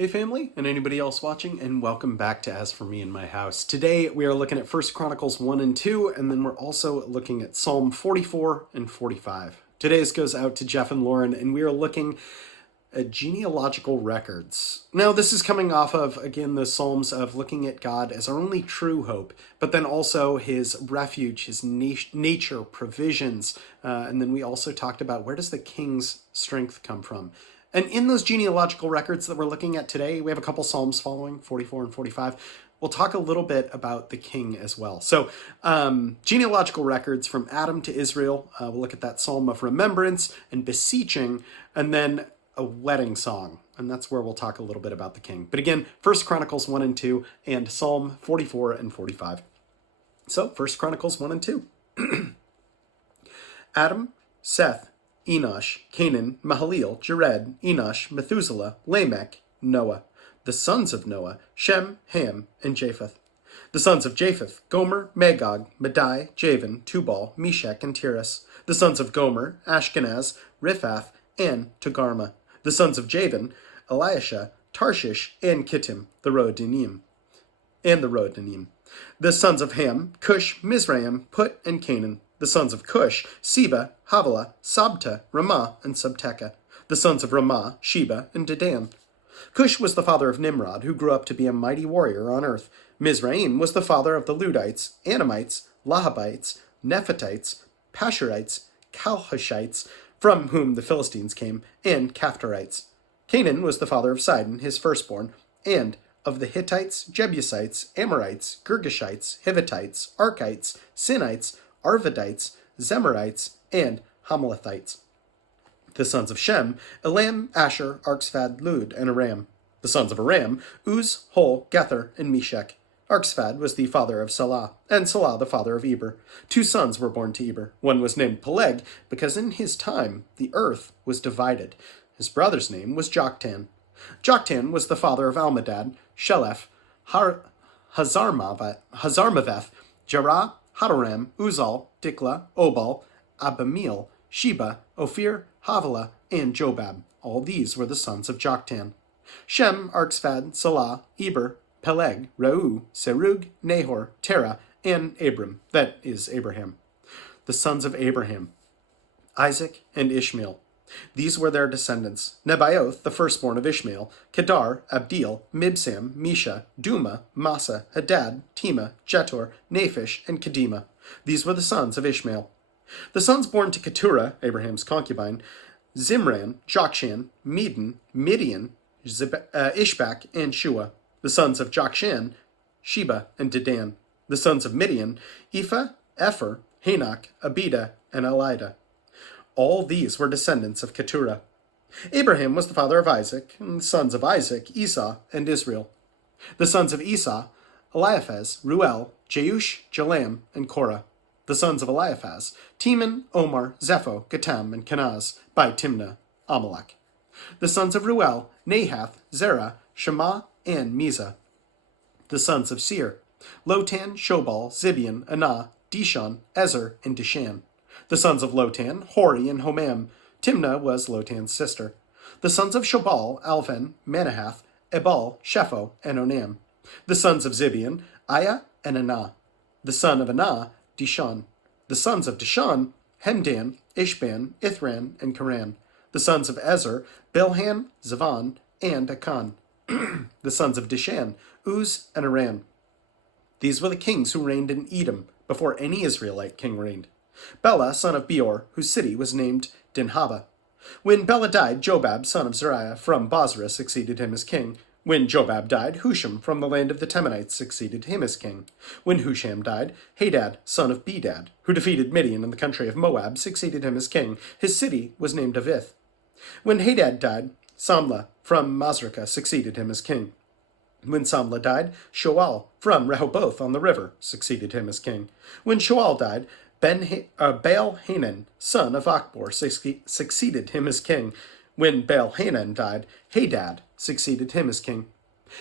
Hey family, and anybody else watching, and welcome back to As For Me in My House. Today we are looking at 1 Chronicles 1 and 2, and then we're also looking at Psalm 44 and 45. Today's goes out to Jeff and Lauren, and we are looking at genealogical records. Now this is coming off of, again, the Psalms of looking at God as our only true hope, but then also his refuge, his nature, provisions, and then we also talked about where does the king's strength come from. And in those genealogical records that we're looking at today, we have a couple Psalms following, 44 and 45. We'll talk a little bit about the king as well. So genealogical records from Adam to Israel. We'll look at that Psalm of remembrance and beseeching, and then a wedding song. And that's where we'll talk a little bit about the king. But again, 1 Chronicles 1 and 2 and Psalm 44 and 45. So 1 Chronicles 1 and 2. Adam, Seth, Enosh, Canaan, Mahalalel, Jared, Enosh, Methuselah, Lamech, Noah. The sons of Noah, Shem, Ham, and Japheth. The sons of Japheth, Gomer, Magog, Madai, Javan, Tubal, Meshach, and Tiras. The sons of Gomer, Ashkenaz, Riphath, and Togarmah. The sons of Javan, Eliashah, Tarshish, and Kittim, the Rodanim. The sons of Ham, Cush, Mizraim, Put, and Canaan. The sons of Cush, Seba, Havilah, Sabta, Ramah, and Sabteca. The sons of Ramah, Sheba, and Dedan. Cush was the father of Nimrod, who grew up to be a mighty warrior on earth. Mizraim was the father of the Ludites, Anamites, Lahabites, Nephatites, Pashurites, Calhushites, from whom the Philistines came, and Caphtorites. Canaan was the father of Sidon, his firstborn, and of the Hittites, Jebusites, Amorites, Girgashites, Hivitites, Archites, Sinites, Arvadites, Zemarites, and Hamalathites. The sons of Shem, Elam, Asher, Arxphad, Lud, and Aram. The sons of Aram, Uz, Hol, Gether, and Meshach. Arxphad was the father of Salah, and Salah the father of Eber. 2 sons were born to Eber. One was named Peleg, because in his time the earth was divided. His brother's name was Joktan. Joktan was the father of Almadad, Sheleph, Hazarmaveth, Jerah, Hadoram, Uzal, Dikla, Obal, Abamil, Sheba, Ophir, Havilah, and Jobab. All these were the sons of Joktan. Shem, Arxphad, Salah, Eber, Peleg, Reu, Serug, Nahor, Terah, and Abram. That is Abraham. The sons of Abraham, Isaac and Ishmael. These were their descendants: Nebaioth, the firstborn of Ishmael, Kedar, Abdeel, Mibsam, Misha, Duma, Massa, Hadad, Tema, Jetur, Naphish, and Kedema. These were the sons of Ishmael. The sons born to Keturah, Abraham's concubine: Zimran, Jokshan, Medan, Midian, Ishbak, and Shua. The sons of Jokshan, Sheba, and Dedan. The sons of Midian: Ephah, Epher, Hanok, Abida, and Elida. All these were descendants of Keturah. Abraham was the father of Isaac, and the sons of Isaac, Esau, and Israel. The sons of Esau: Eliphaz, Ruel, Jeush, Jalam, and Korah. The sons of Eliphaz: Teman, Omar, Zepho, Gatam, and Kenaz, by Timnah, Amalek. The sons of Ruel: Nahath, Zerah, Shema, and Mizah. The sons of Seir: Lotan, Shobal, Zibeon, Anah, Dishon, Ezer, and Dishan. The sons of Lotan: Hori and Homam. Timnah was Lotan's sister. The sons of Shobal: Alvan, Manahath, Ebal, Shepho, and Onam. The sons of Zibeon: Aya and Anah. The son of Anah: Dishon. The sons of Dishon: Hemdan, Ishban, Ithran, and Karan. The sons of Ezer: Bilhan, Zavan, and Akan. The sons of Dishan: Uz and Aran. These were the kings who reigned in Edom before any Israelite king reigned. Bela, son of Beor, whose city was named Dinhaba. When Bela died, Jobab, son of Zariah, from Bozrah, succeeded him as king. When Jobab died, Husham, from the land of the Temanites, succeeded him as king. When Husham died, Hadad, son of Bedad, who defeated Midian in the country of Moab, succeeded him as king. His city was named Avith. When Hadad died, Samlah, from Masrekah, succeeded him as king. When Samlah died, Shoal, from Rehoboth on the river, succeeded him as king. When Shoal died, Baal-Hanan, son of Achbor, succeeded him as king. When Baal-Hanan died, Hadad succeeded him as king.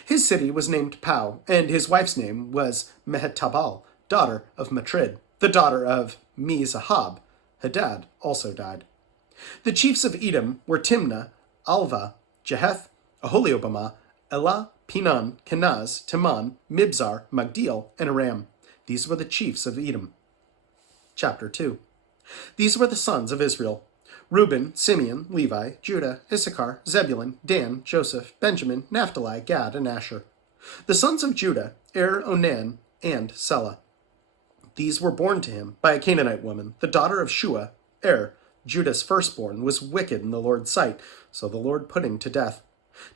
His city was named Pau, and his wife's name was Mehetabal, daughter of Matrid, the daughter of Me-Zahab. Hadad also died. The chiefs of Edom were Timnah, Alva, Jeheth, Aholiobamah, Elah, Pinan, Kenaz, Teman, Mibzar, Magdiel, and Aram. These were the chiefs of Edom. Chapter 2. These were the sons of Israel: Reuben, Simeon, Levi, Judah, Issachar, Zebulun, Dan, Joseph, Benjamin, Naphtali, Gad, and Asher. The sons of Judah: Onan, and Selah. These were born to him by a Canaanite woman, the daughter of Shua. Judah's firstborn, was wicked in the Lord's sight, so the Lord put him to death.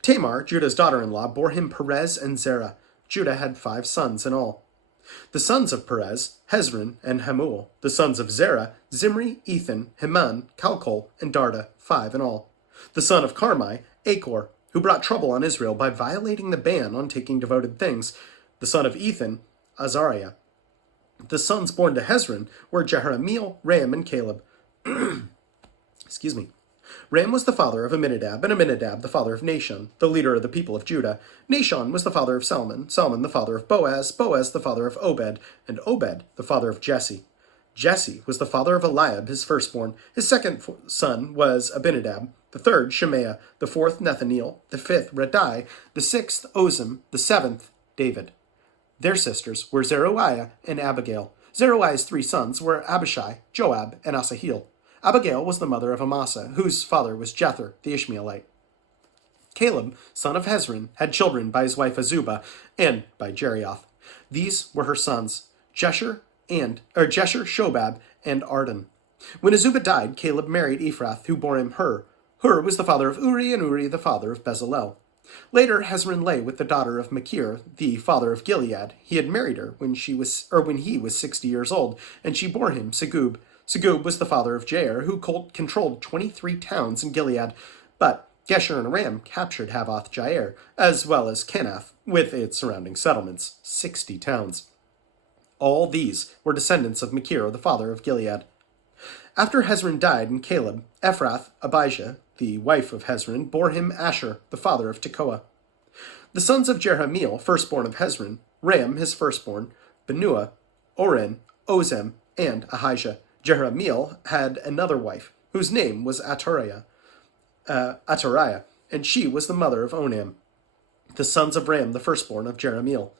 Tamar, Judah's daughter-in-law, bore him Perez and Zerah. Judah had 5 sons in all. The sons of Perez: Hezron and Hamul. The sons of Zerah: Zimri, Ethan, Heman, Calcol, and Darda, 5 in all. The son of Carmi: Achor, who brought trouble on Israel by violating the ban on taking devoted things. The son of Ethan: Azariah. The sons born to Hezron were Jerahmeel, Ram, and Caleb. Excuse me. Ram was the father of Amminadab, and Amminadab the father of Nahshon, the leader of the people of Judah. Nahshon was the father of Salmon, Salmon the father of Boaz, Boaz the father of Obed, and Obed the father of Jesse. Jesse was the father of Eliab, his firstborn. His second son was Abinadab, the third Shemaiah, the fourth Nethaneel, the fifth Radai, the sixth Ozem, the seventh David. Their sisters were Zeruiah and Abigail. Zeruiah's 3 sons were Abishai, Joab, and Asahel. Abigail was the mother of Amasa, whose father was Jether, the Ishmaelite. Caleb, son of Hezron, had children by his wife Azubah and by Jerioth. These were her sons: Jesher, Shobab, and Arden. When Azubah died, Caleb married Ephrath, who bore him Hur. Hur was the father of Uri, and Uri the father of Bezalel. Later, Hezron lay with the daughter of Machir, the father of Gilead. He had married her when he was 60 years old, and she bore him Segub. Segub was the father of Jair, who controlled 23 towns in Gilead. But Gesher and Aram captured Havoth Jair, as well as Kenath, with its surrounding settlements, 60 towns. All these were descendants of Machir, the father of Gilead. After Hezron died and Caleb, Ephrath, Abijah, the wife of Hezron, bore him Asher, the father of Tekoa. The sons of Jerahmeel, firstborn of Hezron: Ram, his firstborn, Benua, Oren, Ozem, and Ahijah. Jerahmeel had another wife, whose name was Atariah, and she was the mother of Onam. The sons of Ram, the firstborn of Jerahmeel: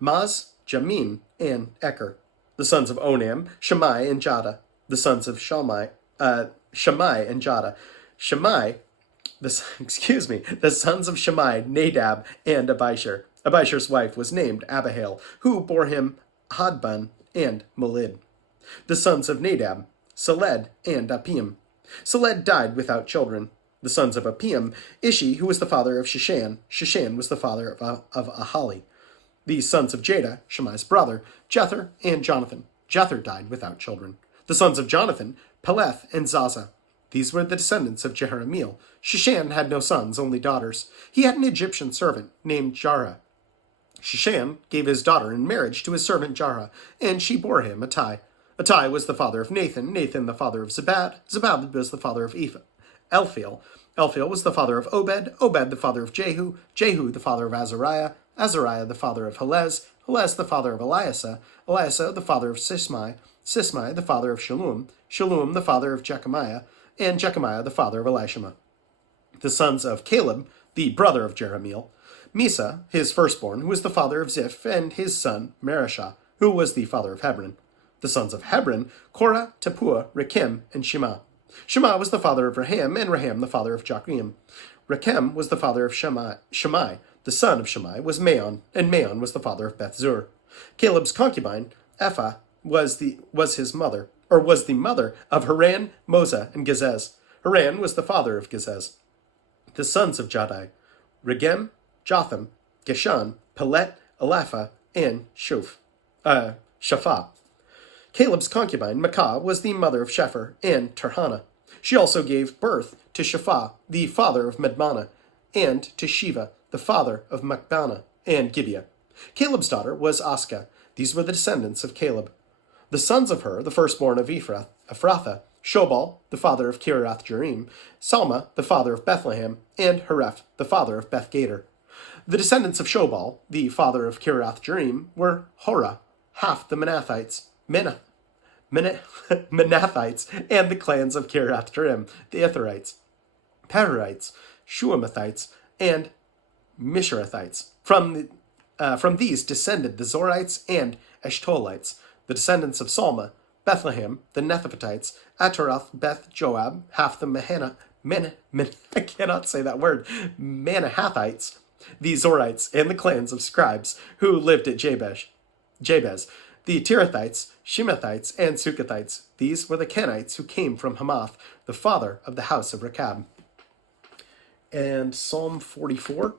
Maz, Jamin, and Eker. The sons of Onam: Shammai and Jada. The sons of Shammai and Jada. The sons of Shammai: Nadab and Abishur. Abishur's wife was named Abihail, who bore him Hadban and Molid. The sons of Nadab: Seled and Apim. Seled died without children. The sons of Apim: Ishi, who was the father of Shishan. Shishan was the father of Ahali. The sons of Jada, Shammai's brother: Jether and Jonathan. Jether died without children. The sons of Jonathan: Peleth and Zaza. These were the descendants of Jerahmeel. Shishan had no sons, only daughters. He had an Egyptian servant named Jarah. Shishan gave his daughter in marriage to his servant Jarah, and she bore him Attai. Attai was the father of Nathan, Nathan the father of Zabad, Zabad was the father of Elphiel, Elphiel was the father of Obed, Obed the father of Jehu, Jehu the father of Azariah, Azariah the father of Helez, Helez the father of Eliasa, Eliasa the father of Sismai, Sismai the father of Shallum, Shallum the father of Jechemiah, and Jechemiah the father of Elishama. The sons of Caleb, the brother of Jerahmeel: Misa, his firstborn, who was the father of Ziph, and his son Mareshah, who was the father of Hebron. The sons of Hebron: Korah, Tapua, Rechem, and Shema. Shema was the father of Raham, and Raham the father of Joachim. Rechem was the father of Shammai. The son of Shammai was Maon, and Maon was the father of Bethzur. Caleb's concubine, Ephah, was the mother of Haran, Moza, and Gezez. Haran was the father of Gezez. The sons of Jadai: Regem, Jotham, Geshan, Pelet, Elapha, and Shapha. Caleb's concubine, Maacah, was the mother of Shepher and Tarhana. She also gave birth to Shapha, the father of Medmana, and to Shiva, the father of Machbana and Gibeah. Caleb's daughter was Aska. These were the descendants of Caleb. The sons of Hur, the firstborn of Ephrathah: Shobal, the father of Kiriath Jearim, Salma, the father of Bethlehem, and Hareph, the father of Beth-Gader. The descendants of Shobal, the father of Kiriath Jearim, were Horah, half the Manathites, Manathites, and the clans of Kiriath Jearim, the Itharites, Pererites, Shuamathites, and Misharathites. From these descended the Zorites and Eshtolites, the descendants of Salma, Bethlehem, the Netophathites, Ataroth, Beth Joab, half the I cannot say that word, Manahathites, the Zorites, and the clans of scribes who lived at Jabez, the Tirathites, Shemethites, and Sukathites. These were the Kenites who came from Hamath, the father of the house of Rechab. And Psalm 44.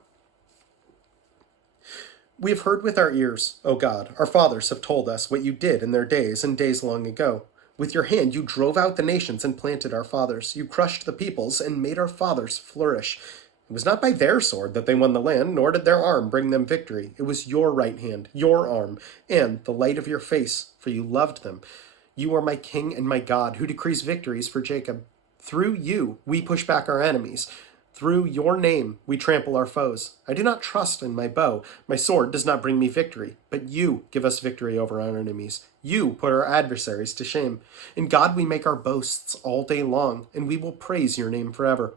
We have heard with our ears, O God, our fathers have told us what you did in their days and days long ago. With your hand you drove out the nations and planted our fathers. You crushed the peoples and made our fathers flourish. It was not by their sword that they won the land, nor did their arm bring them victory. It was your right hand, your arm, and the light of your face, for you loved them. You are my king and my God, who decrees victories for Jacob. Through you we push back our enemies. Through your name we trample our foes. I do not trust in my bow. My sword does not bring me victory, but you give us victory over our enemies. You put our adversaries to shame. In God we make our boasts all day long, and we will praise your name forever.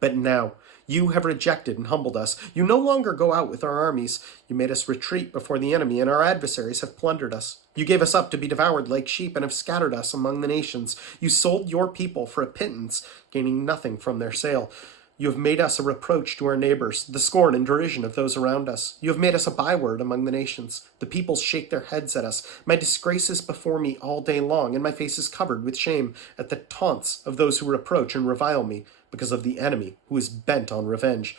But now you have rejected and humbled us. You no longer go out with our armies. You made us retreat before the enemy, and our adversaries have plundered us. You gave us up to be devoured like sheep and have scattered us among the nations. You sold your people for a pittance, gaining nothing from their sale. You have made us a reproach to our neighbors, the scorn and derision of those around us. You have made us a byword among the nations. The peoples shake their heads at us. My disgrace is before me all day long, and my face is covered with shame at the taunts of those who reproach and revile me, because of the enemy who is bent on revenge.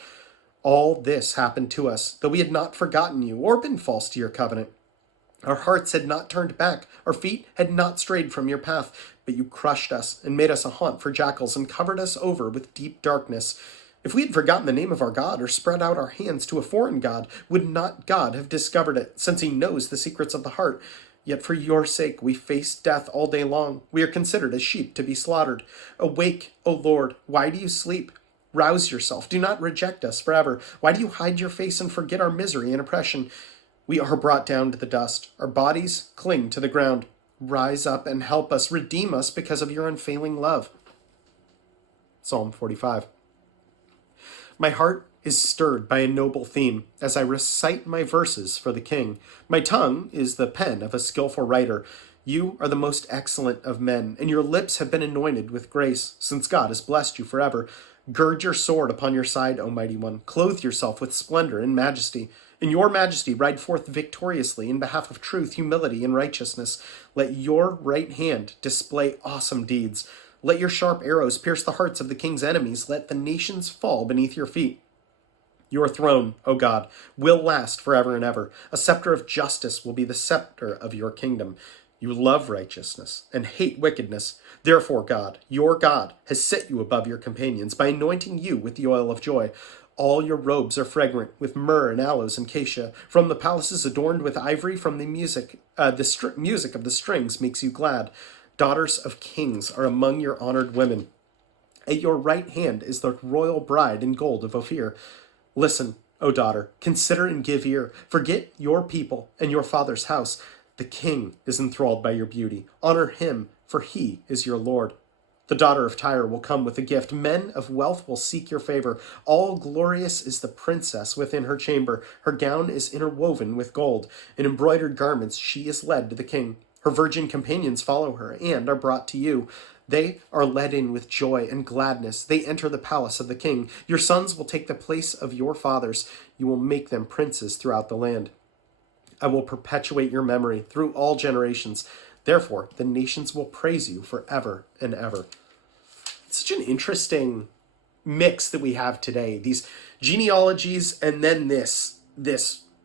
All this happened to us, though we had not forgotten you or been false to your covenant. Our hearts had not turned back, our feet had not strayed from your path, but you crushed us and made us a haunt for jackals and covered us over with deep darkness. If we had forgotten the name of our God or spread out our hands to a foreign god, would not God have discovered it, since he knows the secrets of the heart? Yet for your sake we face death all day long. We are considered as sheep to be slaughtered. Awake, O Lord, why do you sleep? Rouse yourself, do not reject us forever. Why do you hide your face and forget our misery and oppression? We are brought down to the dust. Our bodies cling to the ground. Rise up and help us. Redeem us because of your unfailing love. Psalm 45. My heart is stirred by a noble theme as I recite my verses for the king. My tongue is the pen of a skillful writer. You are the most excellent of men, and your lips have been anointed with grace, since God has blessed you forever. Gird your sword upon your side, O mighty one. Clothe yourself with splendor and majesty. In your majesty, ride forth victoriously in behalf of truth, humility, and righteousness. Let your right hand display awesome deeds. Let your sharp arrows pierce the hearts of the king's enemies. Let the nations fall beneath your feet. Your throne, O God, will last forever and ever. A scepter of justice will be the scepter of your kingdom. You love righteousness and hate wickedness. Therefore, God, your God, has set you above your companions by anointing you with the oil of joy. All your robes are fragrant with myrrh and aloes and cassia. From the palaces adorned with ivory, from the music of the strings makes you glad. Daughters of kings are among your honored women. At your right hand is the royal bride in gold of Ophir. Listen, O daughter, consider and give ear. Forget your people and your father's house. The king is enthralled by your beauty. Honor him, for he is your Lord. The daughter of Tyre will come with a gift. Men of wealth will seek your favor. All glorious is the princess within her chamber. Her gown is interwoven with gold. In embroidered garments she is led to the king. Her virgin companions follow her and are brought to you. They are led in with joy and gladness. They enter the palace of the king. Your sons will take the place of your fathers. You will make them princes throughout the land. I will perpetuate your memory through all generations. Therefore, the nations will praise you forever and ever. It's such an interesting mix that we have today. These genealogies and then this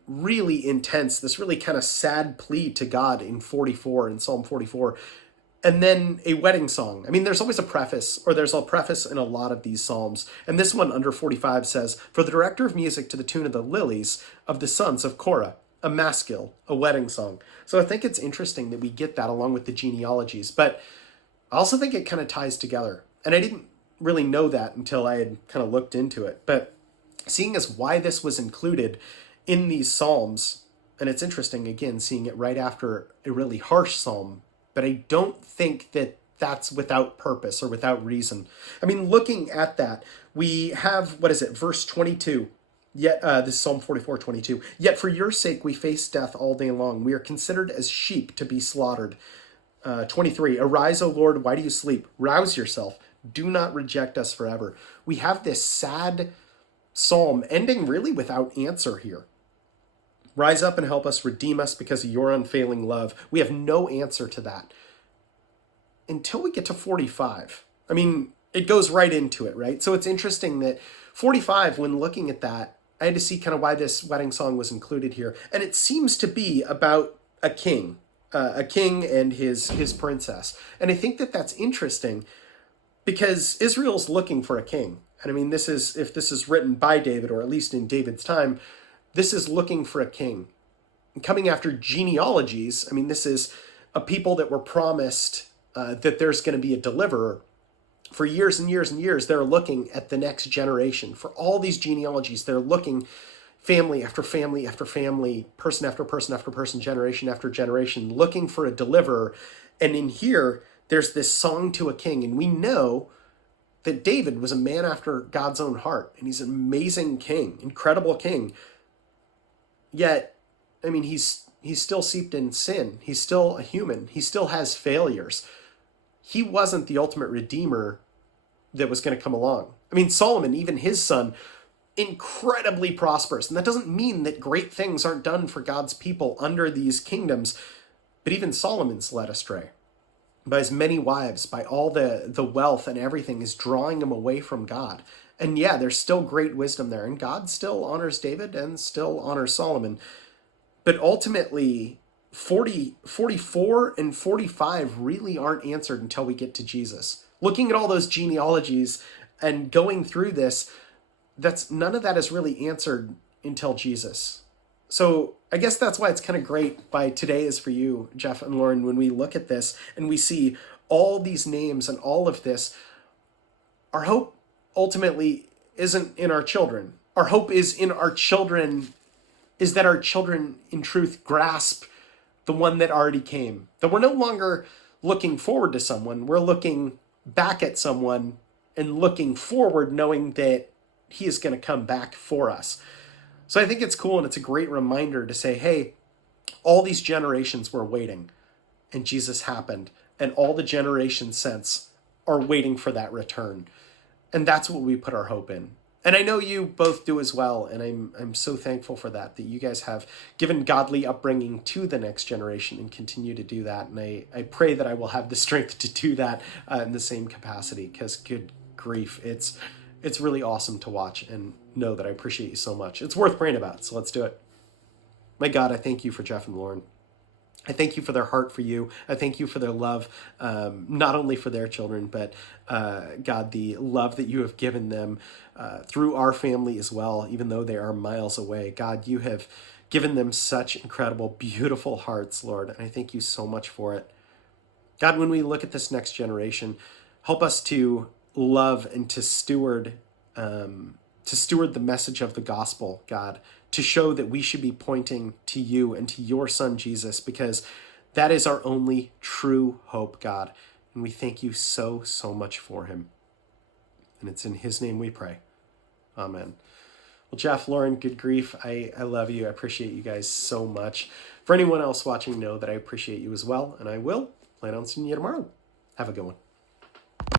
really intense, this really kind of sad plea to God in Psalm 44. And then a wedding song. I mean, there's always a preface, or there's a preface in a lot of these psalms. And this one under 45 says, for the director of music to the tune of the lilies of the sons of Korah, a maskil, a wedding song. So I think it's interesting that we get that along with the genealogies, but I also think it kind of ties together. And I didn't really know that until I had kind of looked into it. But seeing as why this was included in these psalms, and it's interesting, again, seeing it right after a really harsh psalm, but I don't think that that's without purpose or without reason. I mean, looking at that, we have, verse 22. Yet, this is Psalm 44:22. Yet for your sake we face death all day long. We are considered as sheep to be slaughtered. 23. Arise, O Lord, why do you sleep? Rouse yourself. Do not reject us forever. We have this sad psalm ending really without answer here. Rise up and help us, redeem us because of your unfailing love. We have no answer to that until we get to 45. I mean, it goes right into it, right? So it's interesting that 45, when looking at that, I had to see kind of why this wedding song was included here. And it seems to be about a king and his princess. And I think that that's interesting because Israel's looking for a king. And I mean, if this is written by David, or at least in David's time, this is looking for a king. And coming after genealogies, I mean, this is a people that were promised that there's going to be a deliverer. For years and years and years, they're looking at the next generation. For all these genealogies, they're looking family after family after family, person after person after person, generation after generation, looking for a deliverer. And in here, there's this song to a king. And we know that David was a man after God's own heart. And he's an amazing king, incredible king. Yet, I mean, he's still steeped in sin. He's still a human. He still has failures. He wasn't the ultimate redeemer that was going to come along. I mean, Solomon, even his son, incredibly prosperous. And that doesn't mean that great things aren't done for God's people under these kingdoms. But even Solomon's led astray by his many wives, by all the wealth and everything is drawing him away from God. And yeah, there's still great wisdom there. And God still honors David and still honors Solomon. But ultimately, 44 and 45 really aren't answered until we get to Jesus. Looking at all those genealogies and going through this, none of that is really answered until Jesus. So I guess that's why it's kind of great by Today Is For You, Jeff and Lauren, when we look at this and we see all these names and all of this. Our hope ultimately isn't in our children. Our hope is in our children, is that our children in truth grasp the one that already came. That we're no longer looking forward to someone, we're looking back at someone and looking forward knowing that he is going to come back for us. So I think it's cool, and it's a great reminder to say, hey, all these generations were waiting and Jesus happened, and all the generations since are waiting for that return. And that's what we put our hope in. And I know you both do as well, and I'm so thankful for that you guys have given godly upbringing to the next generation and continue to do that. And I pray that I will have the strength to do that in the same capacity, because good grief, it's really awesome to watch and know that I appreciate you so much. It's worth praying about, so let's do it. My God, I thank you for Jeff and Lauren. I thank you for their heart for you. I thank you for their love, not only for their children, but God, the love that you have given them through our family as well, even though they are miles away. God, you have given them such incredible, beautiful hearts, Lord, and I thank you so much for it. God, when we look at this next generation, help us to love and to steward the message of the gospel, God, to show that we should be pointing to you and to your son, Jesus, because that is our only true hope, God. And we thank you so, so much for him. And it's in his name we pray. Amen. Well, Jeff, Lauren, good grief. I love you. I appreciate you guys so much. For anyone else watching, know that I appreciate you as well. And I will plan on seeing you tomorrow. Have a good one.